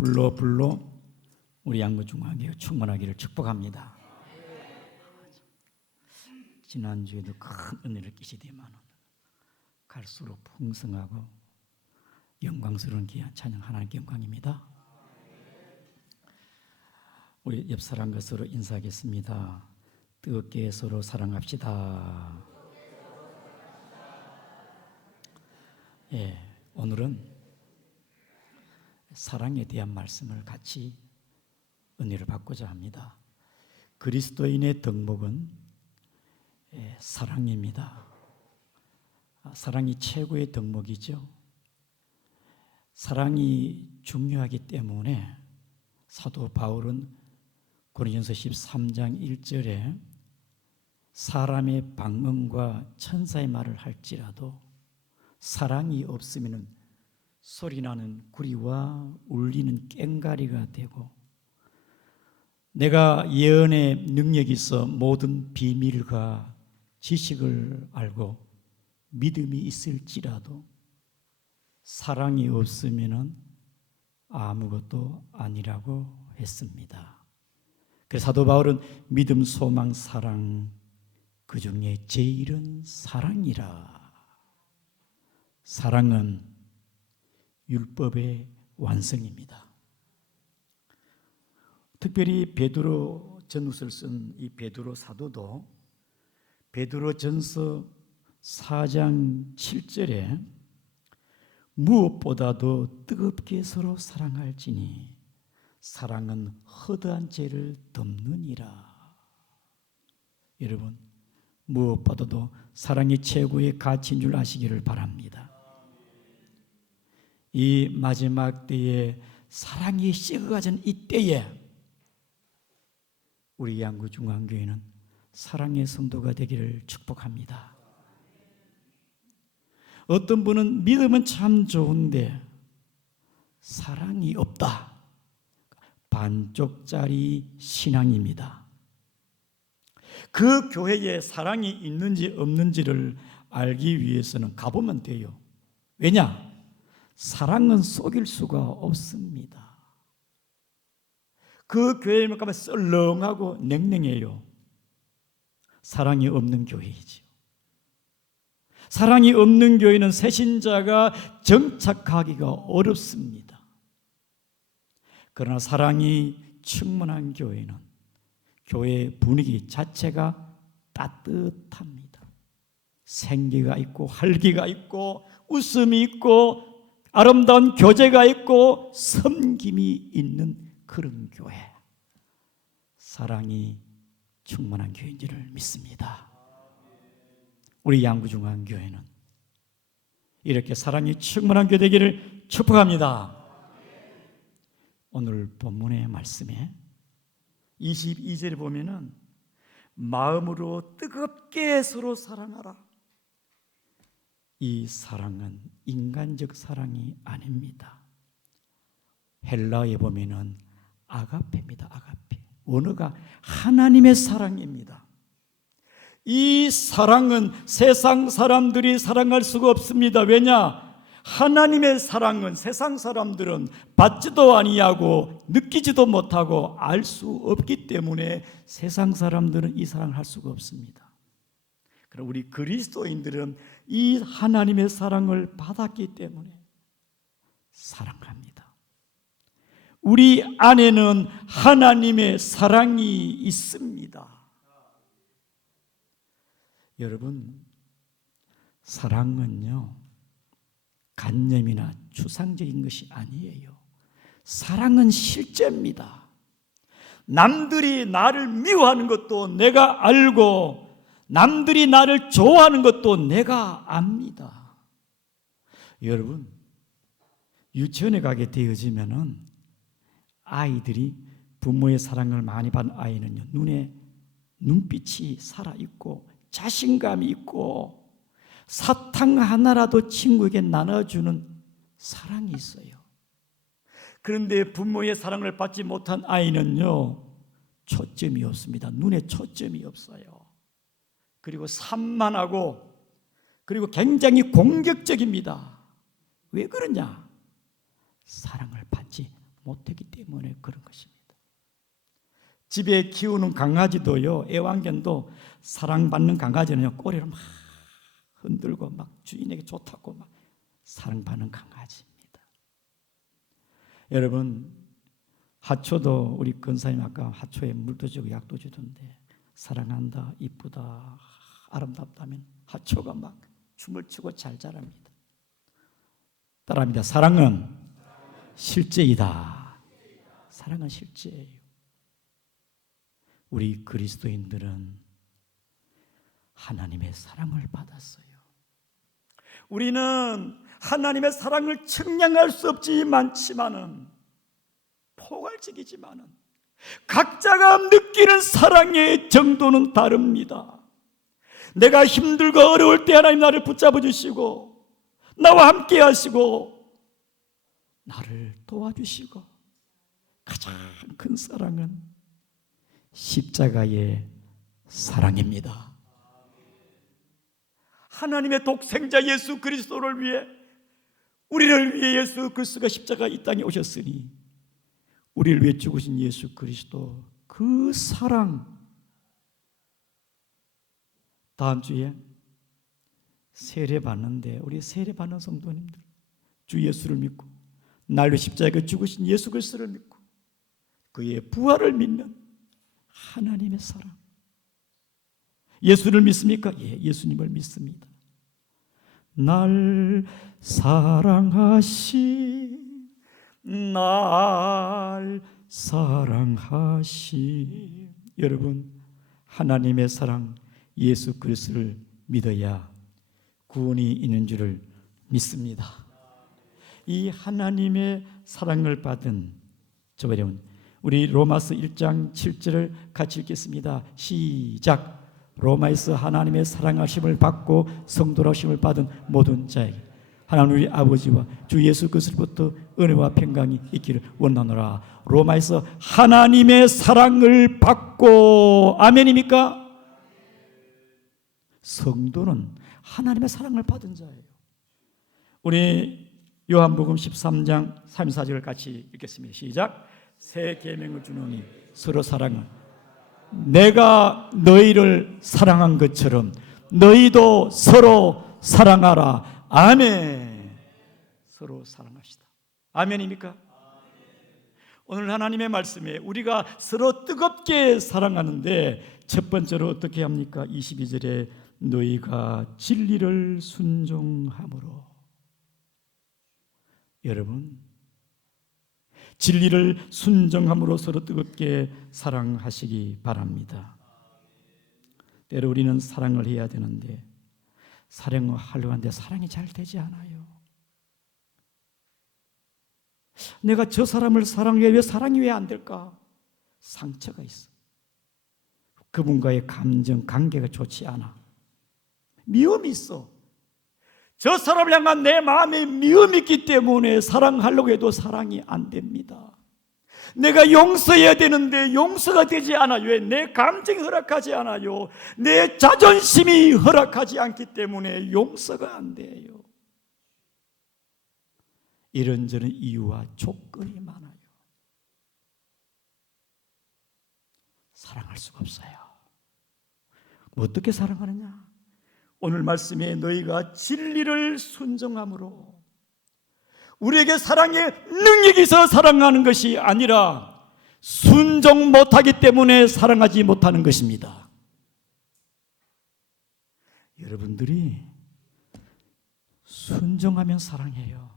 불로 우리 양구중앙교회 충만하기를 축복합니다. 지난주에도 큰 은혜를 끼시더만 갈수록 풍성하고 영광스러운 귀한 찬양 하나님께 영광입니다. 우리 옆 사람과 서로 인사하겠습니다. 뜨겁게 서로 사랑합시다. 오늘은 사랑에 대한 말씀을 같이 은혜를 받고자 합니다. 그리스도인의 덕목은 사랑입니다. 사랑이 최고의 덕목이죠. 사랑이 중요하기 때문에 사도 바울은 고린도전서 13장 1절에 사람의 방언과 천사의 말을 할지라도 사랑이 없으면 소리나는 구리와 울리는 꽹과리가 되고 내가 예언의 능력이 있어 모든 비밀과 지식을 알고 믿음이 있을지라도 사랑이 없으면 아무것도 아니라고 했습니다. 그래서 사도 바울은 믿음, 소망, 사랑 그 중에 제일은 사랑이라. 사랑은 율법의 완성입니다. 특별히 베드로 전후서를 쓴 이 베드로 사도도 베드로전서 4장 7절에 무엇보다도 뜨겁게 서로 사랑할지니 사랑은 허다한 죄를 덮느니라. 여러분, 무엇보다도 사랑이 최고의 가치인 줄 아시기를 바랍니다. 이 마지막 때에 사랑이 식어가는 이 때에 우리 양구중앙교회는 사랑의 성도가 되기를 축복합니다. 어떤 분은 믿음은 참 좋은데 사랑이 없다. 반쪽짜리 신앙입니다. 그 교회에 사랑이 있는지 없는지를 알기 위해서는 가보면 돼요. 왜냐? 사랑은 속일 수가 없습니다. 그 교회에 가면 썰렁하고 냉랭해요. 사랑이 없는 교회이지요. 사랑이 없는 교회는 새신자가 정착하기가 어렵습니다. 그러나 사랑이 충만한 교회는 교회 분위기 자체가 따뜻합니다. 생기가 있고 활기가 있고 웃음이 있고 아름다운 교제가 있고 섬김이 있는 그런 교회, 사랑이 충만한 교회인지를 믿습니다. 우리 양구중앙교회는 이렇게 사랑이 충만한 교회 되기를 축복합니다. 오늘 본문의 말씀에 22절에 보면은 마음으로 뜨겁게 서로 사랑하라. 이 사랑은 인간적 사랑이 아닙니다. 헬라어에 보면은 아가페입니다. 아가페. 원어가 하나님의 사랑입니다. 이 사랑은 세상 사람들이 사랑할 수가 없습니다. 왜냐? 하나님의 사랑은 세상 사람들은 받지도 아니하고 느끼지도 못하고 알 수 없기 때문에 세상 사람들은 이 사랑을 할 수가 없습니다. 그럼 우리 그리스도인들은 이 하나님의 사랑을 받았기 때문에 사랑합니다. 우리 안에는 하나님의 사랑이 있습니다. 여러분, 사랑은요 간념이나 추상적인 것이 아니에요. 사랑은 실제입니다. 남들이 나를 미워하는 것도 내가 알고 남들이 나를 좋아하는 것도 내가 압니다. 여러분, 유치원에 가게 되어지면은 아이들이 부모의 사랑을 많이 받는 아이는요, 눈에 눈빛이 살아있고 자신감이 있고 사탕 하나라도 친구에게 나눠주는 사랑이 있어요. 그런데 부모의 사랑을 받지 못한 아이는요, 초점이 없습니다. 눈에 초점이 없어요. 그리고 산만하고 그리고 굉장히 공격적입니다. 왜 그러냐? 사랑을 받지 못했기 때문에 그런 것입니다. 집에 키우는 강아지도요, 애완견도 사랑받는 강아지는요, 꼬리를 막 흔들고 막 주인에게 좋다고 막 사랑받는 강아지입니다. 여러분, 하초도 우리 권사님 아까 하초에 물도 주고 약도 주던데 사랑한다, 이쁘다, 아름답다면 하초가 막 춤을 추고 잘 자랍니다. 따라합니다. 사랑은 실제이다. 사랑은 실제예요. 우리 그리스도인들은 하나님의 사랑을 받았어요. 우리는 하나님의 사랑을 측량할 수 없지만은 포괄적이지만은 각자가 느끼는 사랑의 정도는 다릅니다. 내가 힘들고 어려울 때 하나님 나를 붙잡아 주시고 나와 함께 하시고 나를 도와주시고 가장 큰 사랑은 십자가의 사랑입니다. 하나님의 독생자 예수 그리스도를 위해 우리를 위해 예수 그리스도가 십자가 이 땅에 오셨으니 우리를 위해 죽으신 예수 그리스도 그 사랑, 다음 주에 세례 받는데 우리 세례 받는 성도님들 주 예수를 믿고 날로 십자가에 죽으신 예수 그리스도를 믿고 그의 부활을 믿는 하나님의 사랑, 예수를 믿습니까? 예, 예수님을 믿습니다. 날 사랑하신, 날 사랑하신, 여러분, 하나님의 사랑 예수 그리스도를 믿어야 구원이 있는 줄을 믿습니다. 이 하나님의 사랑을 받은 저와 여러분, 우리 로마서 1장 7절을 같이 읽겠습니다. 시작. 로마에서 하나님의 사랑하심을 받고 성도라심을 받은 모든 자에게 하나님 우리 아버지와 주 예수 그리스도로부터 은혜와 평강이 있기를 원하노라. 로마에서 하나님의 사랑을 받고, 아멘입니까? 성도는 하나님의 사랑을 받은 자예요. 우리 요한복음 13장 34절을 같이 읽겠습니다. 시작. 새 계명을 주노니 서로 사랑을, 내가 너희를 사랑한 것처럼 너희도 서로 사랑하라. 아멘. 서로 사랑합시다. 아멘입니까? 오늘 하나님의 말씀에 우리가 서로 뜨겁게 사랑하는데 첫 번째로 어떻게 합니까? 22절에 너희가 진리를 순종함으로. 여러분, 진리를 순종함으로 서로 뜨겁게 사랑하시기 바랍니다. 때로 우리는 사랑을 해야 되는데 사랑을 하려고 하는데 사랑이 잘 되지 않아요. 내가 저 사람을 사랑해 왜 사랑이 왜 안 될까? 상처가 있어. 그분과의 감정, 관계가 좋지 않아. 미움이 있어. 저 사람을 향한 내 마음에 미움이 있기 때문에 사랑하려고 해도 사랑이 안 됩니다. 내가 용서해야 되는데 용서가 되지 않아요. 왜? 내 감정이 허락하지 않아요. 내 자존심이 허락하지 않기 때문에 용서가 안 돼요. 이런저런 이유와 조건이 많아요. 사랑할 수가 없어요. 어떻게 사랑하느냐? 오늘 말씀에 너희가 진리를 순종함으로, 우리에게 사랑의 능력이 있어 사랑하는 것이 아니라 순종 못하기 때문에 사랑하지 못하는 것입니다. 여러분들이 순종하면 사랑해요.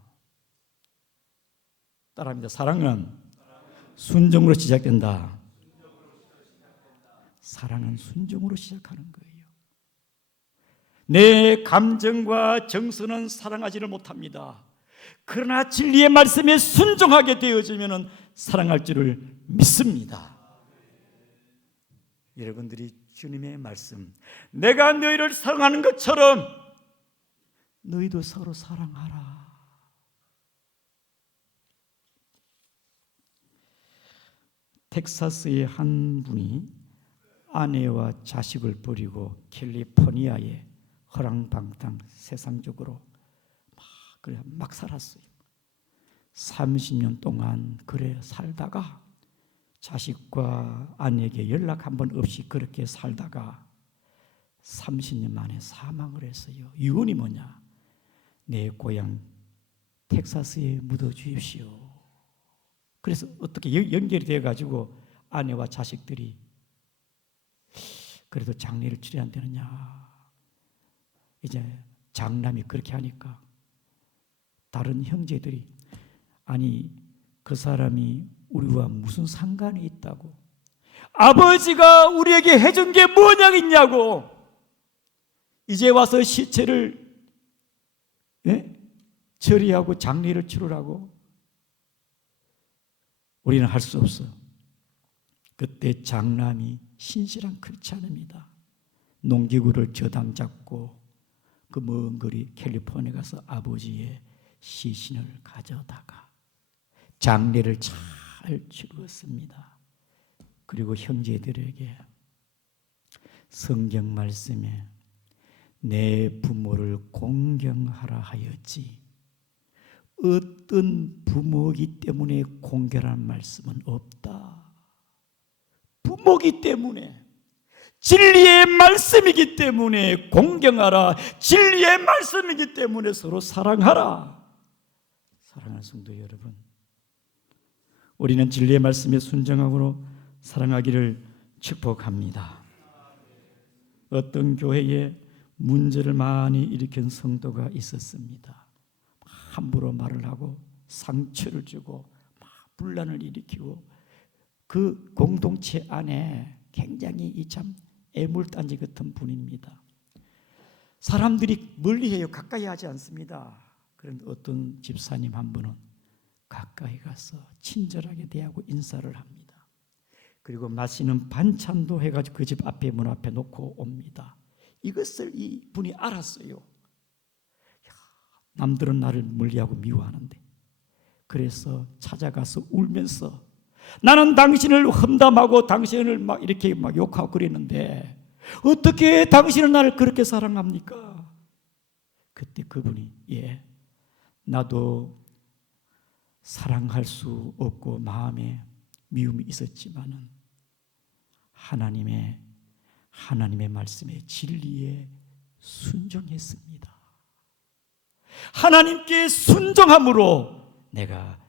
따라합니다. 사랑은 순종으로 시작된다. 사랑은 순종으로 시작하는 거예요. 내 감정과 정서는 사랑하지를 못합니다. 그러나 진리의 말씀에 순종하게 되어지면 사랑할 줄을 믿습니다. 여러분들이 주님의 말씀, 내가 너희를 사랑하는 것처럼 너희도 서로 사랑하라. 텍사스의 한 분이 아내와 자식을 버리고 캘리포니아에 허랑방탕 세상적으로 막 살았어요. 30년 동안 그래 살다가 자식과 아내에게 연락 한 번 없이 그렇게 살다가 30년 만에 사망을 했어요. 유언이 뭐냐? 내 고향 텍사스에 묻어 주십시오. 그래서 어떻게 연결이 돼가지고 아내와 자식들이 그래도 장례를 치러야 안 되느냐. 이제 장남이 그렇게 하니까 다른 형제들이 아니 그 사람이 우리와 무슨 상관이 있다고, 아버지가 우리에게 해준 게 뭐냐 있냐고, 이제 와서 시체를 처리하고 장례를 치르라고. 우리는 할 수 없어. 그때 장남이 신실한 크리스찬입니다. 농기구를 저당 잡고 그 먼 거리 캘리포니아 가서 아버지의 시신을 가져다가 장례를 잘 치루었습니다. 그리고 형제들에게 성경 말씀에 내 부모를 공경하라 하였지 어떤 부모이기 때문에 공경하라는 말씀은 없다. 부모이기 때문에, 진리의 말씀이기 때문에 공경하라. 진리의 말씀이기 때문에 서로 사랑하라. 사랑하는 성도 여러분, 우리는 진리의 말씀에 순종하고 사랑하기를 축복합니다. 어떤 교회에 문제를 많이 일으킨 성도가 있었습니다. 함부로 말을 하고 상처를 주고 막 분란을 일으키고 그 공동체 안에 굉장히 참 애물단지 같은 분입니다. 사람들이 멀리해요. 가까이 하지 않습니다. 그런데 어떤 집사님 한 분은 가까이 가서 친절하게 대하고 인사를 합니다. 그리고 맛있는 반찬도 해가지고 그 집 앞에 문 앞에 놓고 옵니다. 이것을 이 분이 알았어요. 남들은 나를 멀리하고 미워하는데, 그래서 찾아가서 울면서 나는 당신을 험담하고 당신을 막 이렇게 막 욕하고 그랬는데 어떻게 당신은 나를 그렇게 사랑합니까? 그때 그분이 나도 사랑할 수 없고 마음에 미움이 있었지만은 하나님의 말씀에 진리에 순종했습니다. 하나님께 순종함으로 내가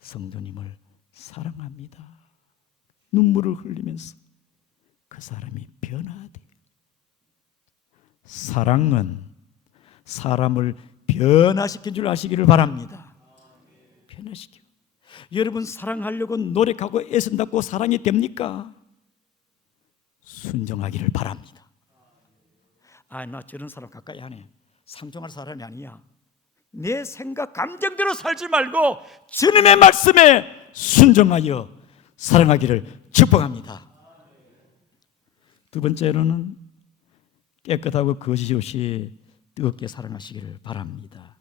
성도님을 사랑합니다. 눈물을 흘리면서 그 사람이 변화돼. 사랑은 사람을 변화시킨 줄 아시기를 바랍니다. 변화시켜. 여러분 사랑하려고 노력하고 애쓴다고 사랑이 됩니까? 순종하기를 바랍니다. 나 저런 사람 가까이 하네. 상종할 사람이 아니야. 내 생각 감정대로 살지 말고 주님의 말씀에 순종하여 사랑하기를 축복합니다. 두 번째로는 깨끗하고 거짓 없이 뜨겁게 사랑하시기를 바랍니다.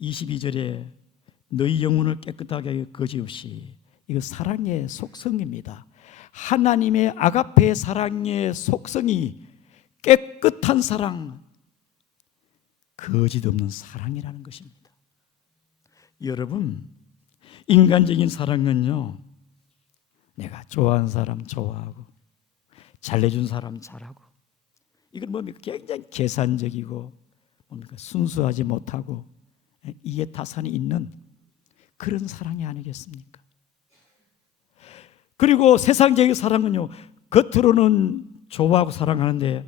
22절에 너희 영혼을 깨끗하게 하여 거짓 없이, 이거 사랑의 속성입니다. 하나님의 아가페 사랑의 속성이 깨끗한 사랑, 거짓 없는 사랑이라는 것입니다. 여러분, 인간적인 사랑은요, 내가 좋아하는 사람 좋아하고 잘해준 사람 잘하고, 이건 뭡니까? 굉장히 계산적이고 뭡니까? 순수하지 못하고 이해 타산이 있는 그런 사랑이 아니겠습니까? 그리고 세상적인 사랑은요, 겉으로는 좋아하고 사랑하는데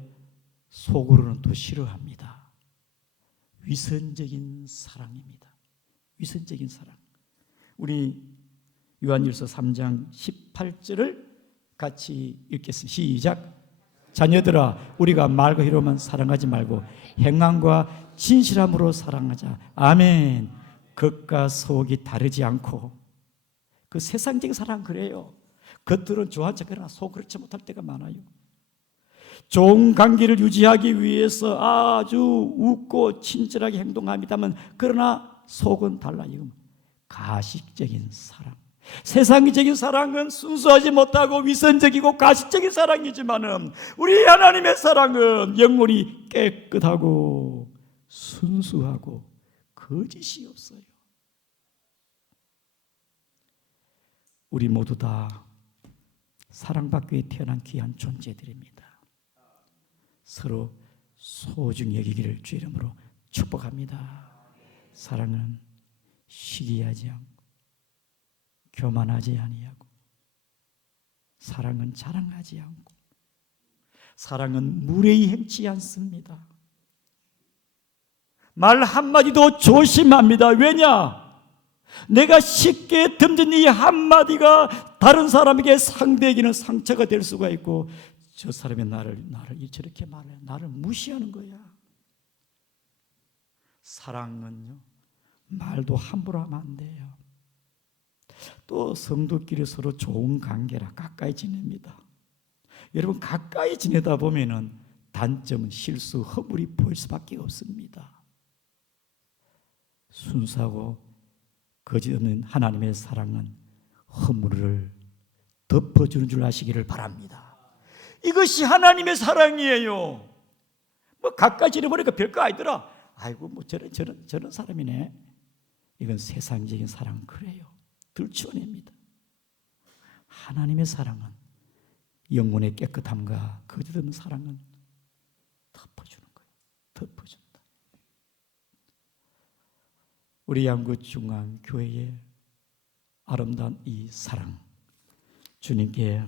속으로는 또 싫어합니다. 위선적인 사랑입니다. 위선적인 사랑. 우리 요한일서 3장 18절을 같이 읽겠습니다. 시작. 자녀들아, 우리가 말과 혀로만 사랑하지 말고 행함과 진실함으로 사랑하자. 아멘. 겉과 속이 다르지 않고. 그 세상적인 사랑 그래요. 겉으로는 좋아한 척하나 속 그렇지 못할 때가 많아요. 좋은 관계를 유지하기 위해서 아주 웃고 친절하게 행동합니다만 그러나 속은 달라요. 가식적인 사랑. 세상적인 사랑은 순수하지 못하고 위선적이고 가식적인 사랑이지만은 우리 하나님의 사랑은 영혼이 깨끗하고 순수하고 거짓이 없어요. 우리 모두 다 사랑받기 위해 태어난 귀한 존재들입니다. 서로 소중히 여기기를 주 이름으로 축복합니다. 사랑은 시기하지 않고 교만하지 아니하고, 사랑은 자랑하지 않고, 사랑은 무례히 행치 않습니다. 말 한마디도 조심합니다. 왜냐? 내가 쉽게 던진 이 한마디가 다른 사람에게 상대에게는 상처가 될 수가 있고, 저 사람이 나를 저렇게 말해, 나를 무시하는 거야. 사랑은요, 말도 함부로 하면 안 돼요. 또 성도끼리 서로 좋은 관계라 가까이 지냅니다. 여러분, 가까이 지내다 보면은 단점은 실수, 허물이 보일 수밖에 없습니다. 순수하고 거짓 없는 하나님의 사랑은 허물을 덮어주는 줄 아시기를 바랍니다. 이것이 하나님의 사랑이에요. 뭐 가까이 지내보니까 별거 아니더라. 아이고, 뭐 저런 사람이네. 이건 세상적인 사랑, 그래요. 들추어냅니다. 하나님의 사랑은, 영혼의 깨끗함과 거짓 없는 사랑은 덮어주는 거예요. 덮어준다. 우리 양구중앙교회의 아름다운 이 사랑, 주님께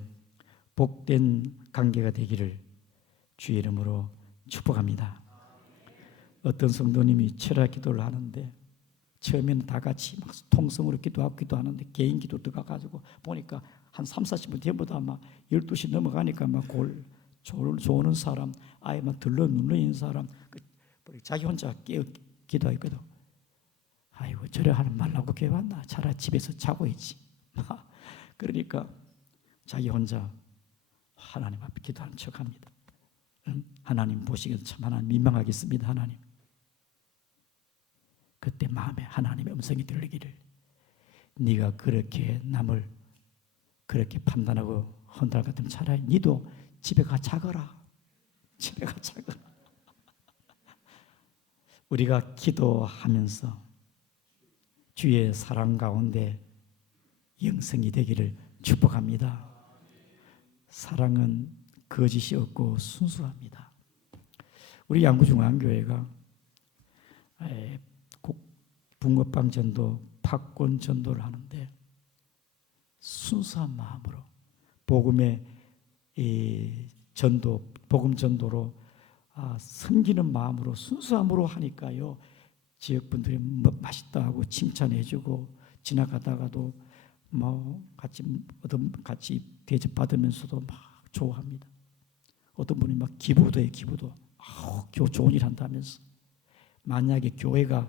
복된 관계가 되기를 주의 이름으로 축복합니다. 어떤 성도님이 철학 기도를 하는데, 처음에는 다 같이 막 통성으로 기도하는데 개인 기도 들어가가지고 보니까 한 30-40분 전부터 막 12시 넘어가니까 막 조는 사람, 아예 막 들러눕는 사람, 자기 혼자 깨어 기도하거든. 아이고, 저래 하는 말라고 교회 왔나? 차라리 집에서 자고 있지. 그러니까 자기 혼자 하나님 앞에 기도하는 척합니다. 하나님 보시기에도 참 하나님 민망하겠습니다. 하나님. 그때 마음에 하나님의 음성이 들리기를, 네가 그렇게 남을 그렇게 판단하고 헌달 같으면 차라리 니도 집에 가 자거라. 집에 가 자거라. 우리가 기도하면서 주의 사랑 가운데 영성이 되기를 축복합니다. 사랑은 거짓이 없고 순수합니다. 우리 양구중앙교회가 붕어빵 전도, 팝콘 전도를 하는데 순수한 마음으로 복음의 전도, 복음 전도로 섬기는 마음으로 순수함으로 하니까요, 지역분들이 뭐 맛있다 하고 칭찬해주고, 지나가다가도 뭐 같이 대접받으면서도 막 좋아합니다. 어떤 분이 막 기부도 해요. 기부도 좋은 일 한다면서. 만약에 교회가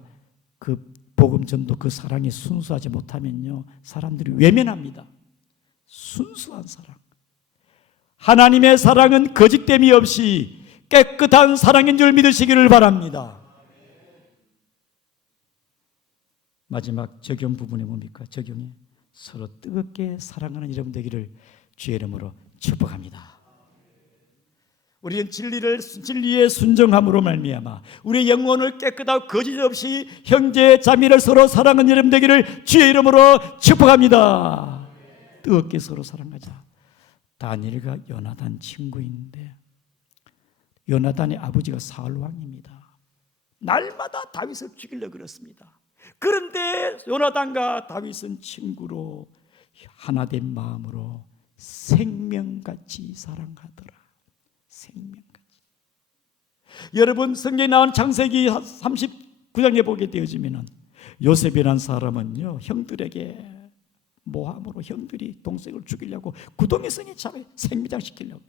그 복음 전도, 그 사랑이 순수하지 못하면요, 사람들이 외면합니다. 순수한 사랑, 하나님의 사랑은 거짓됨이 없이 깨끗한 사랑인 줄 믿으시기를 바랍니다. 마지막 적용 부분이 뭡니까? 적용이 서로 뜨겁게 사랑하는 여러분 되기를 주의 이름으로 축복합니다. 우리는 진리의 순종함으로 말미암아 우리의 영혼을 깨끗하고 거짓 없이 형제 자매를 서로 사랑하는 여러분 되기를 주의 이름으로 축복합니다. 뜨겁게 서로 사랑하자. 다니엘과 요나단 친구인데, 요나단의 아버지가 사울 왕입니다. 날마다 다윗을 죽이려고 그랬습니다. 그런데 요나단과 다윗은 친구로 하나된 마음으로 생명같이 사랑하더라. 생명같이. 여러분, 성경에 나온 창세기 39장에 보게 되어지면 요셉이라는 사람은요, 형들에게 모함으로 형들이 동생을 죽이려고 구덩이성에 잡아 생미장 시키려고.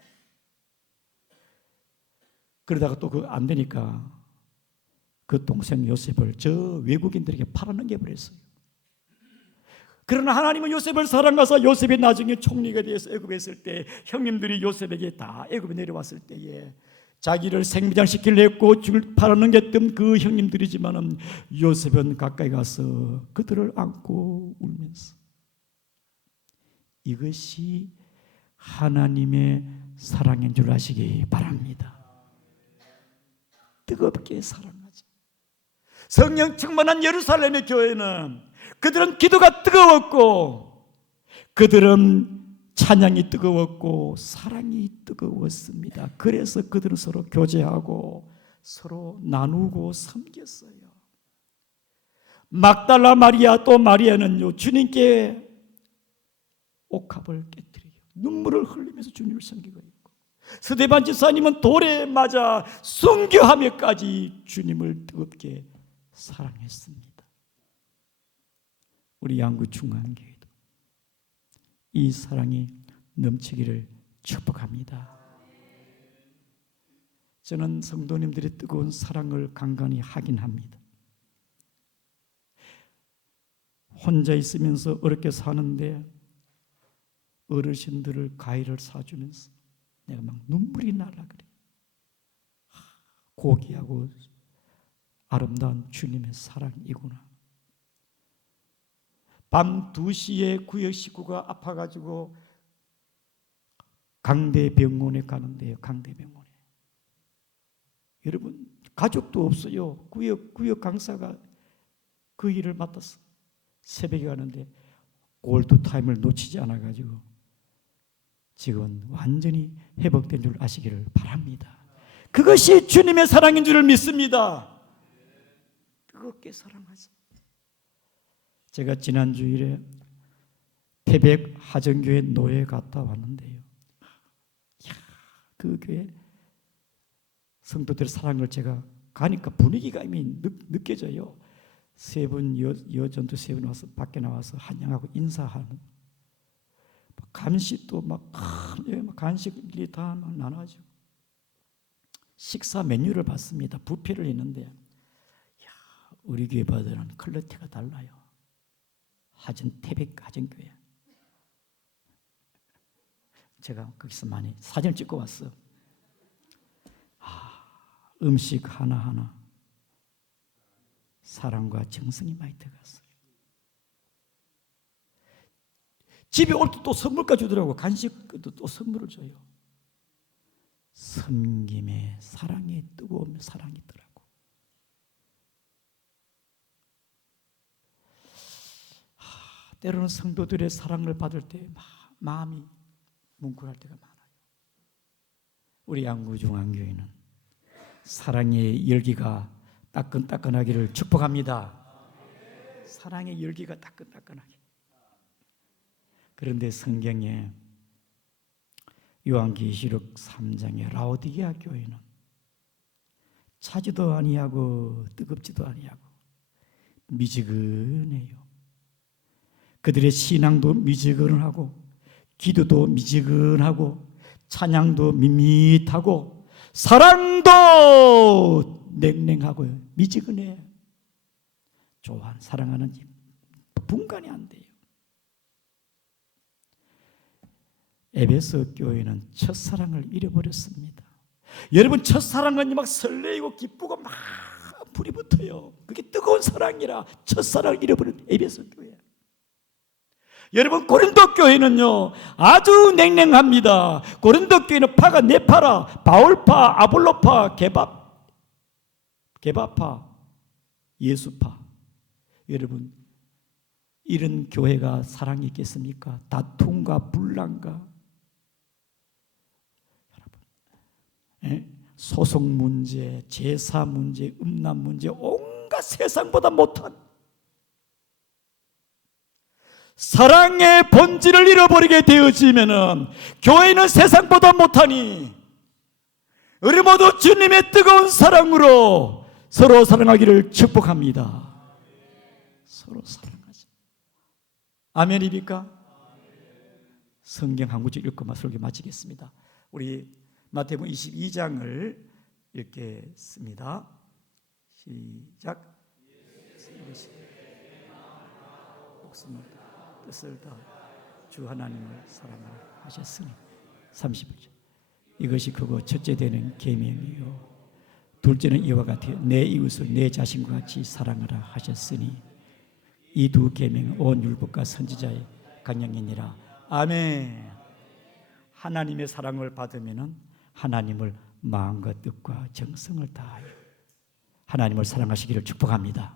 그러다가 또 그 안 되니까 그 동생 요셉을 저 외국인들에게 팔아넘겨버렸어요. 그러나 하나님은 요셉을 사랑하사 요셉이 나중에 총리가 되어서 애굽에 있을 때 형님들이 요셉에게 다 애굽에 내려왔을 때에 자기를 생미장시키려 했고 팔아넘겼던 그 형님들이지만은 요셉은 가까이 가서 그들을 안고 울면서, 이것이 하나님의 사랑인 줄 아시기 바랍니다. 뜨겁게 사랑하지. 성령 충만한 예루살렘의 교회는 그들은 기도가 뜨거웠고 그들은 찬양이 뜨거웠고 사랑이 뜨거웠습니다. 그래서 그들은 서로 교제하고 서로 나누고 섬겼어요. 막달라 마리아 또 마리아는요, 주님께 옥합을 깨뜨려요. 눈물을 흘리면서 주님을 섬기고 있고, 스데반 집사님은 돌에 맞아 순교하며까지 주님을 뜨겁게 사랑했습니다. 우리 양구 중앙교회도 이 사랑이 넘치기를 축복합니다. 저는 성도님들의 뜨거운 사랑을 간간히 확인합니다. 혼자 있으면서 어렵게 사는데 어르신들을 과일을 사주면서 내가 막 눈물이 나라 그래. 고귀하고 아름다운 주님의 사랑이구나. 밤 2시에 구역 식구가 아파가지고 강대병원에 가는데요. 강대병원에. 여러분, 가족도 없어요. 구역 강사가 그 일을 맡았어. 새벽에 가는데 골드타임을 놓치지 않아가지고 지금 완전히 회복된 줄 아시기를 바랍니다. 그것이 주님의 사랑인 줄을 믿습니다. 뜨겁게 사랑하세요. 제가 지난 주일에 태백 하정교회 노예 갔다 왔는데요. 그 교회 성도들의 사랑을 제가 가니까 분위기가 이미 느껴져요. 세 분 여전도 세 분 와서 밖에 나와서 환영하고 인사하는, 간식도 막 간식이 다 막 나눠가지고 식사 메뉴를 봤습니다. 뷔페를 했는데, 우리 교회 바들은 퀄리티가 달라요. 태백 하정교회. 제가 거기서 많이 사진을 찍고 왔어요. 음식 하나하나 사랑과 정성이 많이 들어갔어요. 집에 올 때 또 선물까지 주더라고. 간식도 또 선물을 줘요. 섬김의 사랑의 뜨거운 사랑이 있더라고. 때로는 성도들의 사랑을 받을 때 마음이 뭉클할 때가 많아요. 우리 양구중앙교회는 사랑의 열기가 따끈따끈하기를 축복합니다. 사랑의 열기가 따끈따끈하게. 그런데 성경에 요한계시록 3장의 라오디게아 교회는 차지도 아니하고 뜨겁지도 아니하고 미지근해요. 그들의 신앙도 미지근하고 기도도 미지근하고 찬양도 밋밋하고 사랑도 냉랭하고 미지근해. 사랑하는 분간이 안 돼요. 에베소 교회는 첫사랑을 잃어버렸습니다. 여러분, 첫사랑은 막 설레이고 기쁘고 막 불이 붙어요. 그게 뜨거운 사랑이라 첫사랑을 잃어버린 에베소 교회. 여러분, 고린도 교회는요 아주 냉랭합니다. 고린도 교회는 파가 네 파라, 바울파, 아볼로파, 게바파, 예수파. 여러분, 이런 교회가 사랑이 있겠습니까? 다툼과 분란과 소송 문제, 제사 문제, 음란 문제, 온갖 세상보다 못한 사랑의 본질을 잃어버리게 되어지면은 교회는 세상보다 못하니 우리 모두 주님의 뜨거운 사랑으로 서로 사랑하기를 축복합니다. 서로 사랑하자. 아멘입니까? 성경 한 구절 읽고 설교 마치겠습니다. 우리 마태복음 22장을 읽겠습니다. 시작. 목숨을 뜻을 다 주 하나님을 사랑하라 하셨으니 31절. 이것이 크고 첫째 되는 계명이요 둘째는 이와 같아요. 내 이웃을 내 자신과 같이 사랑하라 하셨으니 이 두 계명은 온 율법과 선지자의 강령이니라. 아멘. 하나님의 사랑을 받으면은 하나님을 마음과 뜻과 정성을 다하여 하나님을 사랑하시기를 축복합니다.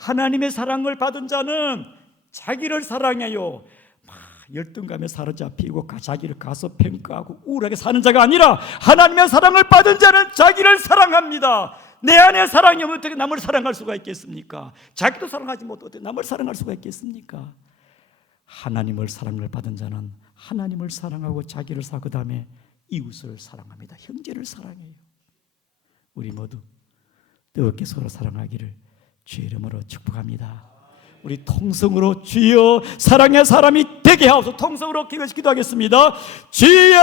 하나님의 사랑을 받은 자는 자기를 사랑해요. 열등감에 사로잡히고 자기를 가소평가하고 우울하게 사는 자가 아니라 하나님의 사랑을 받은 자는 자기를 사랑합니다. 내 안에 사랑이 없으면 어떻게 남을 사랑할 수가 있겠습니까? 자기도 사랑하지 못하고 어떻게 남을 사랑할 수가 있겠습니까? 하나님을 사랑을 받은 자는 하나님을 사랑하고 자기를 사랑하고 그 다음에 이웃을 사랑합니다. 형제를 사랑해요. 우리 모두 뜨겁게 서로 사랑하기를 주의 이름으로 축복합니다. 우리 통성으로 주여 사랑의 사람이 되게 하옵소서. 통성으로 기도하겠습니다. 주여